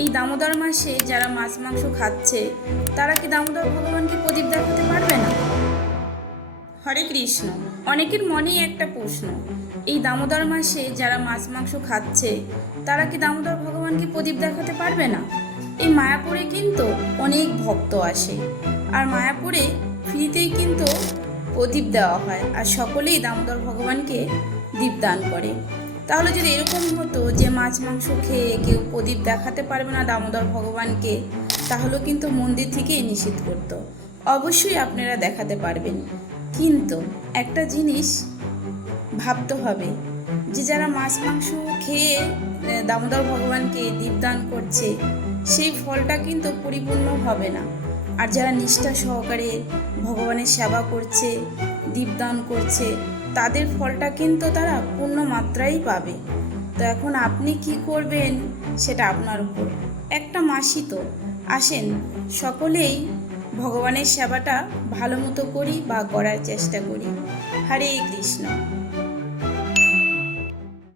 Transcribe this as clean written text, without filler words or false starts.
এই দামোদর মাসে যারা মাছ মাংস খাচ্ছে তারা কি দামোদর ভগবানকে প্রদীপ দেখাতে পারবে না? হরে কৃষ্ণ। অনেকের মনেই একটা প্রশ্ন, এই দামোদর মাসে যারা মাছ মাংস খাচ্ছে তারা কি দামোদর ভগবানকে প্রদীপ দেখাতে পারবে না? এই মায়াপুরে কিন্তু অনেক ভক্ত আসে, আর মায়াপুরে ফ্রিতেই কিন্তু প্রদীপ দেওয়া হয়, আর সকলেই দামোদর ভগবানকে দীপদান করে। তাহলে যদি এরকম হতো যে মাছ মাংস খেয়ে কেউ প্রদীপ দেখাতে পারবে না দামোদর ভগবানকে, তাহলেও কিন্তু মন্দির থেকেই নিষেধ করতো। অবশ্যই আপনারা দেখাতে পারবেন, কিন্তু একটা জিনিস ভাবতে হবে যে যারা মাছ মাংস খেয়ে দামোদর ভগবানকে দীপদান করছে সেই ফলটা কিন্তু পরিপূর্ণ হবে না। আর যারা নিষ্ঠা সহকারে ভগবানের সেবা করছে, দীপদান করছে, তাদের ফলটা কিন্তু তারা পূর্ণ মাত্রাই পাবে। তো এখন আপনি কি করবেন সেটা আপনার উপর। একটা মাসই তো, আসেন সকলেই ভগবানের সেবাটা ভালো মতো করি বা করার চেষ্টা করি। হরে কৃষ্ণ।